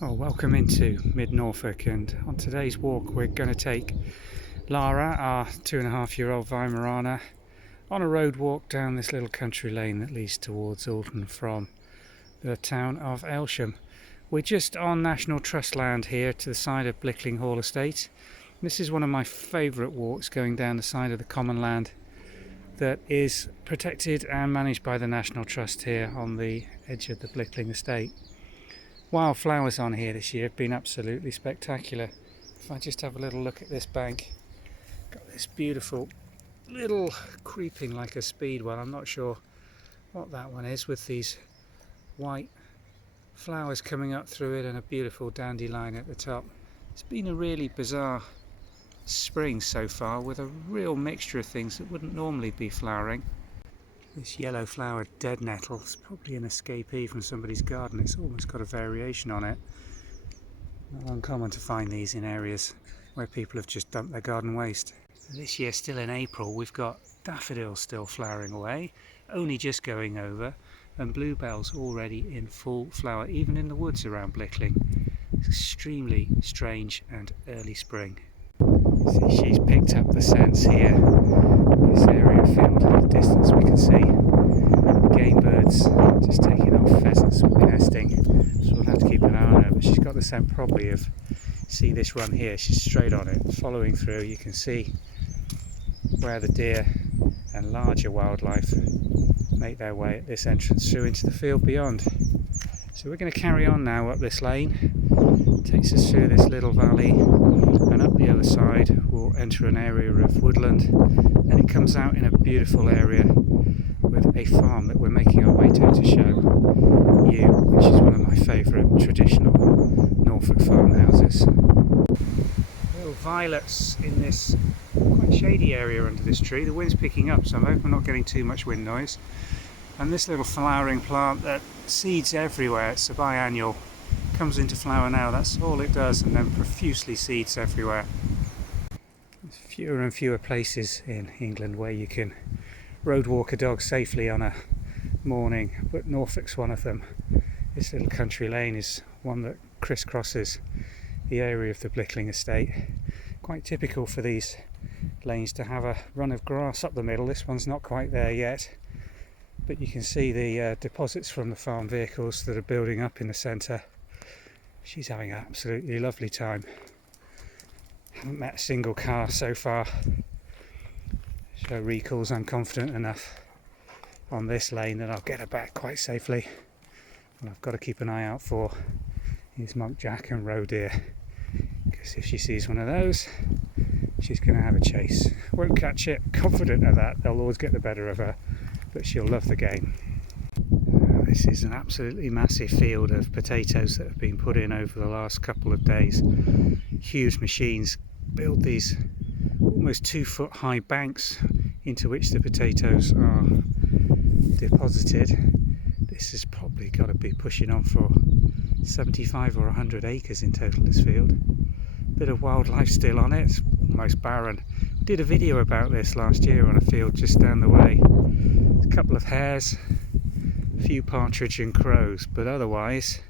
Oh, welcome into mid-Norfolk, and on today's walk we're going to take Lara, our 2.5-year-old Weimaraner, on a road walk down this little country lane that leads towards Alton from the town of Elsham. We're just on National Trust land here to the side of Blickling Hall Estate. This is one of my favourite walks, going down the side of the common land that is protected and managed by the National Trust here on the edge of the Blickling Estate. Wildflowers on here this year have been absolutely spectacular. If I just have a little look at this bank, got this beautiful little creeping like a speedwell. I'm not sure what that one is, with these white flowers coming up through it and a beautiful dandelion at the top. It's been a really bizarre spring so far, with a real mixture of things that wouldn't normally be flowering. This yellow flowered dead nettle is probably an escapee from somebody's garden. It's almost got a variation on it. Not uncommon to find these in areas where people have just dumped their garden waste. This year, still in April, we've got daffodils still flowering away, only just going over, and bluebells already in full flower, even in the woods around Blickling. It's extremely strange and early spring. See, she's picked up the scents here. This area of field in the distance we can see game birds just taking off, pheasants will be nesting, so we'll have to keep an eye on her. But she's got the scent probably of, see this run here, she's straight on it, following through. You can see where the deer and larger wildlife make their way at this entrance through into the field beyond. So we're going to carry on now up this lane. It takes us through this little valley, and up the other side we'll enter an area of woodland, and it comes out in a beautiful area with a farm that we're making our way to show you, which is one of my favourite traditional Norfolk farmhouses. Little violets in this quite shady area under this tree. The wind's picking up, so I hope I'm not getting too much wind noise. And this little flowering plant that seeds everywhere, it's a biannual, comes into flower now, that's all it does, and then profusely seeds everywhere. There's fewer and fewer places in England where you can road walk a dog safely on a morning, but Norfolk's one of them. This little country lane is one that crisscrosses the area of the Blickling estate. Quite typical for these lanes to have a run of grass up the middle. This one's not quite there yet, but you can see the deposits from the farm vehicles that are building up in the centre. She's having an absolutely lovely time. Haven't met a single car so far. Show recalls I'm confident enough on this lane that I'll get her back quite safely. What I've got to keep an eye out for is muntjac and roe deer, because if she sees one of those, she's going to have a chase. Won't catch it, confident of that. They'll always get the better of her, but she'll love the game. This is an absolutely massive field of potatoes that have been put in over the last couple of days. Huge machines build these almost 2-foot high banks into which the potatoes are deposited. This has probably got to be pushing on for 75 or 100 acres in total, this field. Bit of wildlife still on it, it's almost barren. Did a video about this last year on a field just down the way. A couple of hares, a few partridge and crows, but otherwise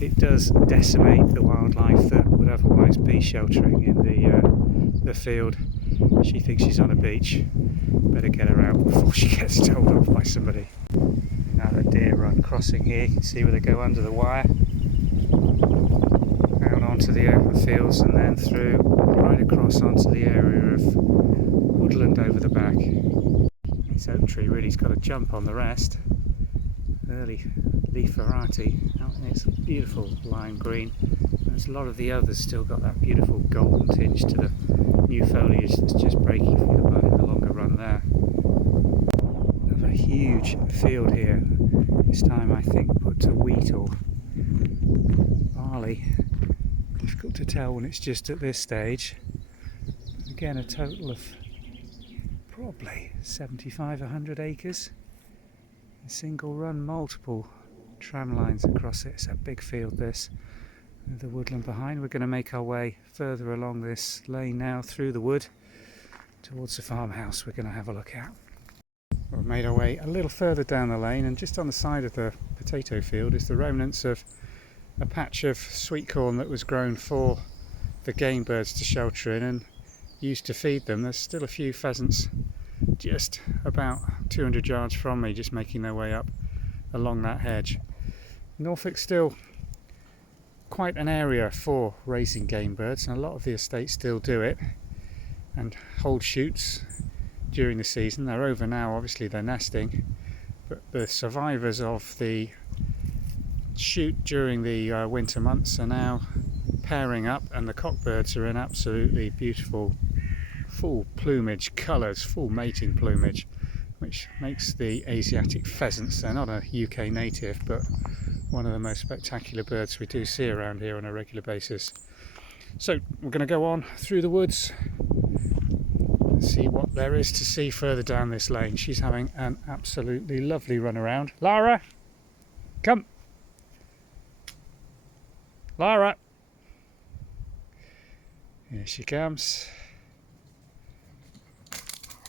it does decimate the wildlife that would otherwise be sheltering in the field. She thinks she's on a beach. Better get her out before she gets told off by somebody. Another deer run crossing here. You can see where they go under the wire, down onto the open fields, and then through right across onto the area of woodland over the back. This oak tree really's got a jump on the rest. Early leaf variety out in its beautiful lime green. There's a lot of the others still got that beautiful golden tinge to the new foliage that's just breaking from the bud in the longer run there. Another huge field here, this time I think put to wheat or barley. Difficult to tell when it's just at this stage. Again, a total of probably 75-100 acres. A single run, multiple tram lines across it. It's a big field this. With the woodland behind. We're going to make our way further along this lane now through the wood towards the farmhouse we're going to have a look at. We've made our way a little further down the lane, and just on the side of the potato field is the remnants of a patch of sweet corn that was grown for the game birds to shelter in and used to feed them. There's still a few pheasants just about 200 yards from me, just making their way up along that hedge. Norfolk's still quite an area for raising game birds, and a lot of the estates still do it and hold shoots during the season. They're over now, obviously they're nesting, but the survivors of the shoot during the winter months are now pairing up, and the cockbirds are in absolutely beautiful full plumage colours, full mating plumage, which makes the Asiatic pheasants, they're not a UK native, but one of the most spectacular birds we do see around here on a regular basis. So we're going to go on through the woods and see what there is to see further down this lane. She's having an absolutely lovely run around. Lara, come. Lara. Here she comes.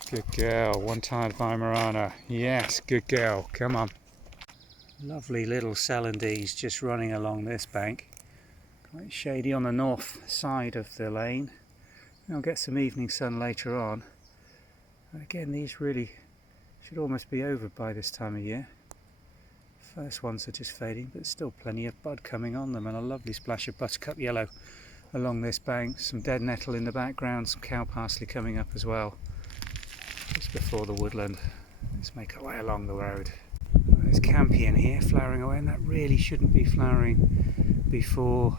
Good girl, one-tired Weimaraner. Yes, good girl, come on. Lovely little celandines just running along this bank. Quite shady on the north side of the lane. I'll get some evening sun later on. And again, these really should almost be over by this time of year. First ones are just fading, but still plenty of bud coming on them, and a lovely splash of buttercup yellow along this bank. Some dead nettle in the background, some cow parsley coming up as well, just before the woodland. Let's make our way along the road. There's campion here flowering away, and that really shouldn't be flowering before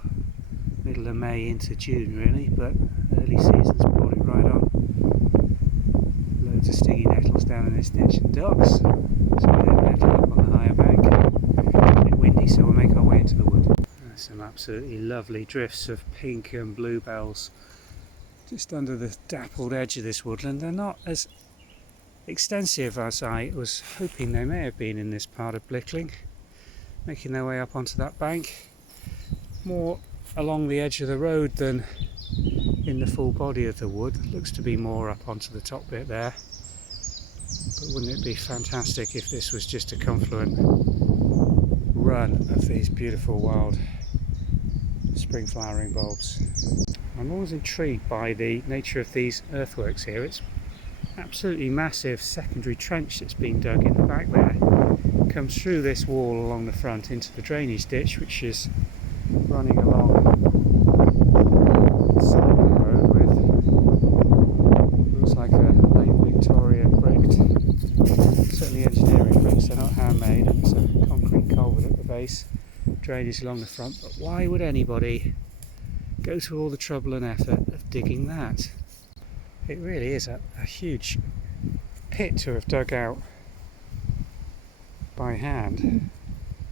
middle of May into June really, but early season's brought it right on. Loads of stingy nettles down in this ditch, and dogs. Some dead nettle up on the higher bank. A bit windy, so we'll make our way into the wood. There's some absolutely lovely drifts of pink and bluebells just under the dappled edge of this woodland. They're not as extensive as I was hoping they may have been in this part of Blickling, making their way up onto that bank, more along the edge of the road than in the full body of the wood. Looks to be more up onto the top bit there, but wouldn't it be fantastic if this was just a confluent run of these beautiful wild spring flowering bulbs. I'm always intrigued by the nature of these earthworks here. It's absolutely massive secondary trench that's been dug in the back there. Comes through this wall along the front into the drainage ditch, which is running along the side of the road with, looks like a late Victorian bricked, certainly engineering bricks, they're not handmade, and it's a concrete culvert at the base, drainage along the front. But why would anybody go to all the trouble and effort of digging that? It really is a huge pit to have dug out by hand.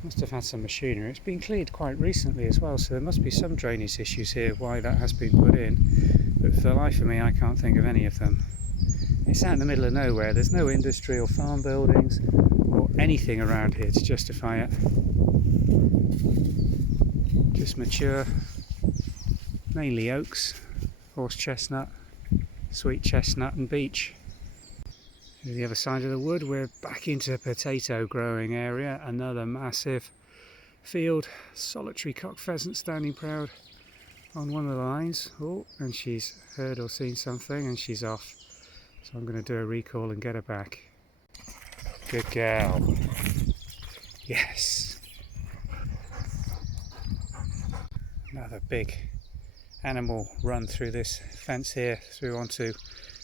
Must have had some machinery. It's been cleared quite recently as well, so there must be some drainage issues here why that has been put in, but for the life of me I can't think of any of them. It's out in the middle of nowhere. There's no industry or farm buildings or anything around here to justify it. Just mature, mainly oaks, horse chestnut, sweet chestnut and beech. To the other side of the wood we're back into a potato growing area, another massive field, solitary cock pheasant standing proud on one of the lines. Oh, and she's heard or seen something and she's off, so I'm going to do a recall and get her back. Good girl. Yes. Another big animal run through this fence here, through onto a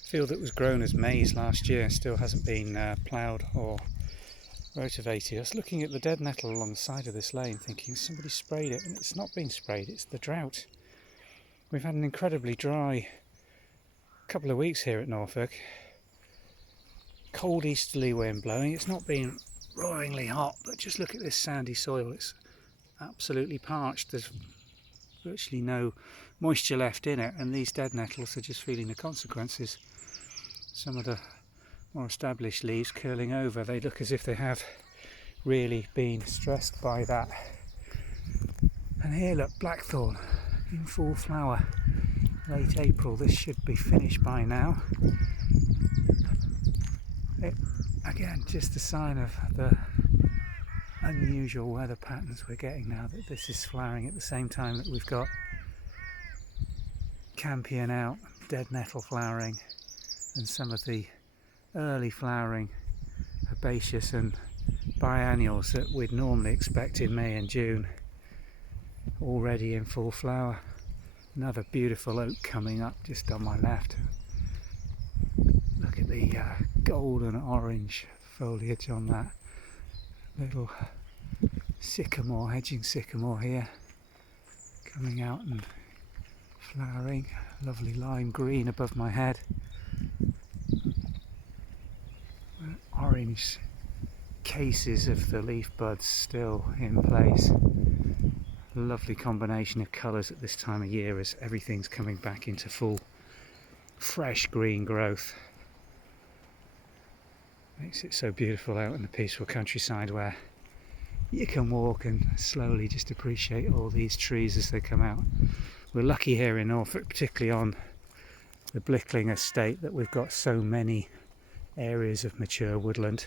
field that was grown as maize last year, still hasn't been ploughed or rotivated. I was looking at the dead nettle along the side of this lane thinking somebody sprayed it, and it's not been sprayed, it's the drought. We've had an incredibly dry couple of weeks here at Norfolk. Cold easterly wind blowing. It's not been roaringly hot, but just look at this sandy soil, it's absolutely parched. There's virtually no moisture left in it, and these dead nettles are just feeling the consequences. Some of the more established leaves curling over, they look as if they have really been stressed by that. And here look, blackthorn in full flower, late April. This should be finished by now. Again, just a sign of the unusual weather patterns we're getting now that this is flowering at the same time that we've got campion out, dead nettle flowering, and some of the early flowering herbaceous and biennials that we'd normally expect in May and June already in full flower. Another beautiful oak coming up just on my left. Look at the golden orange foliage on that little sycamore, hedging sycamore here, coming out and flowering. Lovely lime green above my head. Orange cases of the leaf buds still in place. Lovely combination of colours at this time of year as everything's coming back into full fresh green growth. Makes it so beautiful out in the peaceful countryside where you can walk and slowly just appreciate all these trees as they come out. We're lucky here in Norfolk, particularly on the Blickling estate, that we've got so many areas of mature woodland,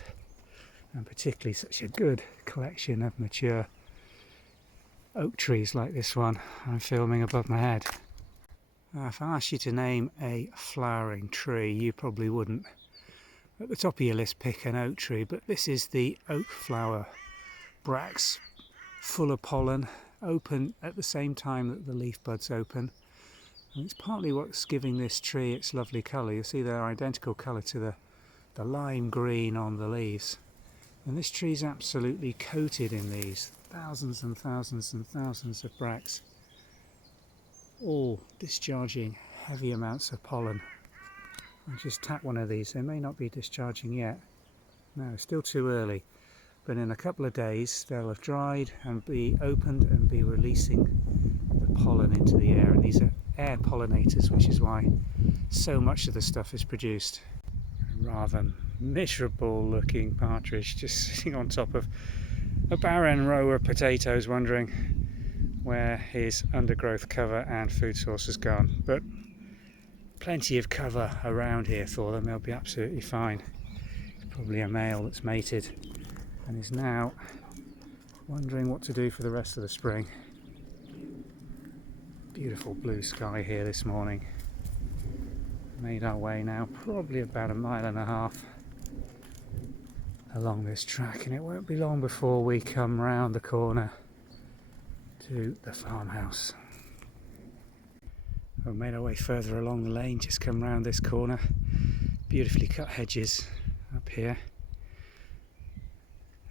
and particularly such a good collection of mature oak trees like this one I'm filming above my head. If I asked you to name a flowering tree, you probably wouldn't at the top of your list pick an oak tree, but this is the oak flower bracts, full of pollen, open at the same time that the leaf buds open, and it's partly what's giving this tree its lovely colour. You see they're identical colour to the lime green on the leaves, and this tree's absolutely coated in these thousands and thousands and thousands of bracts, all discharging heavy amounts of pollen. I'll just tap one of these. They may not be discharging yet. No, still too early. But in a couple of days they'll have dried and be opened and be releasing the pollen into the air. And these are air pollinators, which is why so much of the stuff is produced. A rather miserable looking partridge just sitting on top of a barren row of potatoes, wondering where his undergrowth cover and food source has gone. But plenty of cover around here for them. They'll be absolutely fine. It's probably a male that's mated and is now wondering what to do for the rest of the spring. Beautiful blue sky here this morning. Made our way now probably about 1.5 miles along this track, and it won't be long before we come round the corner to the farmhouse. We've made our way further along the lane, just come round this corner. Beautifully cut hedges up here,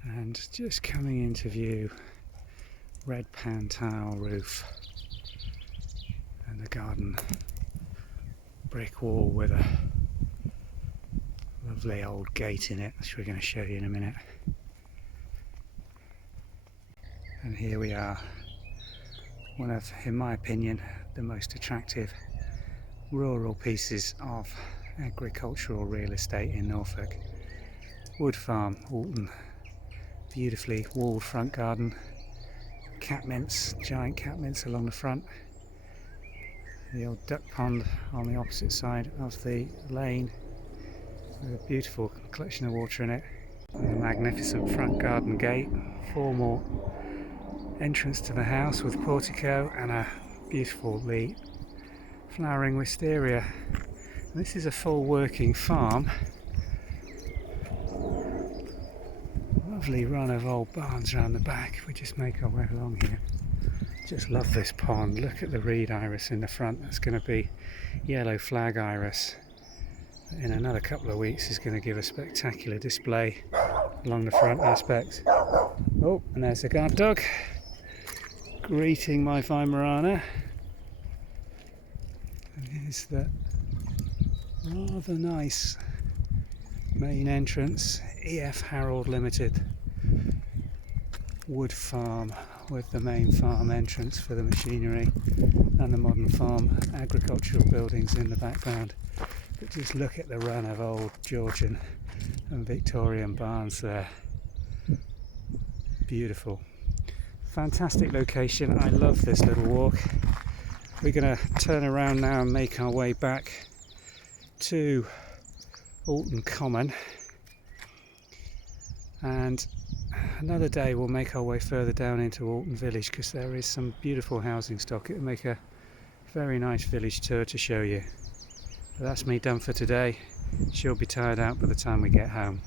and just coming into view, red pan tile roof and the garden brick wall with a lovely old gate in it, which we're going to show you in a minute. And here we are, one of, in my opinion, the most attractive rural pieces of agricultural real estate in Norfolk. Wood Farm, Woodland. Beautifully walled front garden, catmints, giant catmints along the front. The old duck pond on the opposite side of the lane with a beautiful collection of water in it. And a magnificent front garden gate, formal entrance to the house with portico and a beautifully flowering wisteria. And this is a full working farm. Lovely run of old barns around the back. If we just make our way along here. Just love this pond. Look at the reed iris in the front. That's going to be yellow flag iris. In another couple of weeks is going to give a spectacular display along the front aspect. Oh, and there's the guard dog greeting my Weimaraner. And here's the rather nice main entrance, EF Harold Limited wood farm, with the main farm entrance for the machinery and the modern farm agricultural buildings in the background. But just look at the run of old Georgian and Victorian barns there. Beautiful. Fantastic location. I love this little walk. We're going to turn around now and make our way back to Alton Common and another day we'll make our way further down into Alton Village, because there is some beautiful housing stock. It'll make a very nice village tour to show you. But that's me done for today. She'll be tired out by the time we get home.